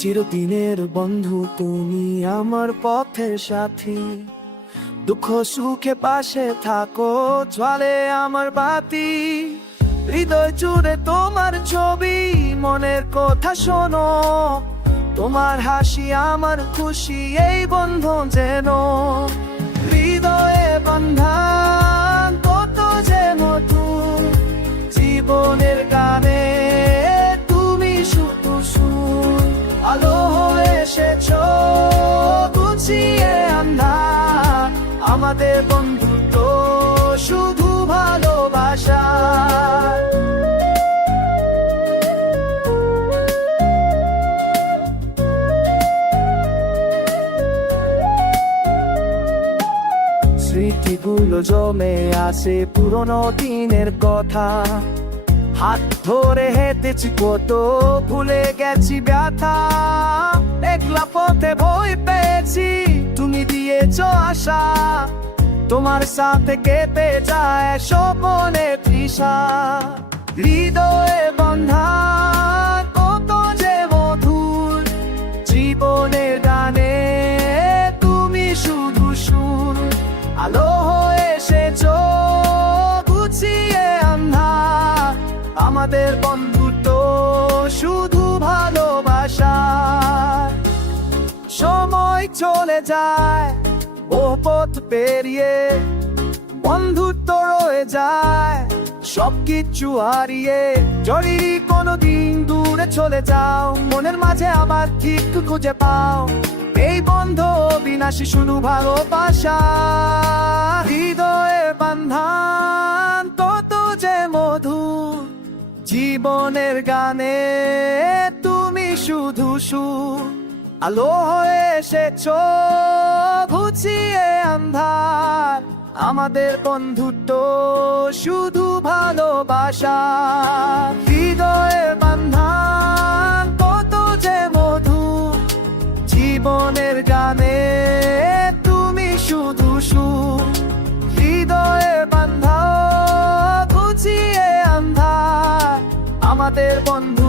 চিরদিনের বন্ধু তুমি আমার পথের সাথী, দুঃখ সুখে পাশে থাকো জ্বালে আমার বাতি। হৃদয় জুড়ে তোমার ছবি, মনের কথা শোনো, তোমার হাসি আমার খুশি, এই বন্ধন যেন হৃদয়ে বন্ধন কত যে মধুর। জীবনের গানে তুমি শুধু সুর, আলো হয়ে এসেছো গুছিয়ে আন্ধার। আমাদের বন্ধুত্ব শুধু ভালোবাসা। স্মৃতিগুলো জমে আছে পুরনো দিনের কথা, হাত ধরে হেঁটেছি কত, ভুলে গেছি ব্যথা। একলা পথে ভয় পেয়েছি, তুমি দিয়েছো আশা, তোমার সাথে কেটে যায় স্বপনে তৃষা। হৃদয়ে বন্ধা কত যে মধুর, জীবনের গানে তুমি শুধু সুর, আলো হয়ে এসেছো গুছিয়ে আন্ধার। আমাদের বন্ধুত্ব শুধু ভালোবাসা। সময় চলে যায় ও পথ পেরিয়ে, বন্ধুত্ব রয়ে যায় সবকিছু হারিয়ে। যদি কোনোদিন দূরে চলে যাও, মনের মাঝে আবার ঠিক খুঁজে পাও। এই বন্ধ বিনাশী শুধু ভালোবাসা। হৃদয়ে বান্ধান কত যে মধুর, জীবনের গানে তুমি শুধু সুর, আলো হয়ে এসেছো ঘুচিয়ে আন্ধার। আমাদের বন্ধুত্ব শুধু ভালোবাসা। হৃদয়ে বান্ধান কত যে মধুর, জীবনের গানে তুমি শুধু সুর, হৃদয়ে বান্ধা ঘুচিয়ে আন্ধার। আমাদের বন্ধু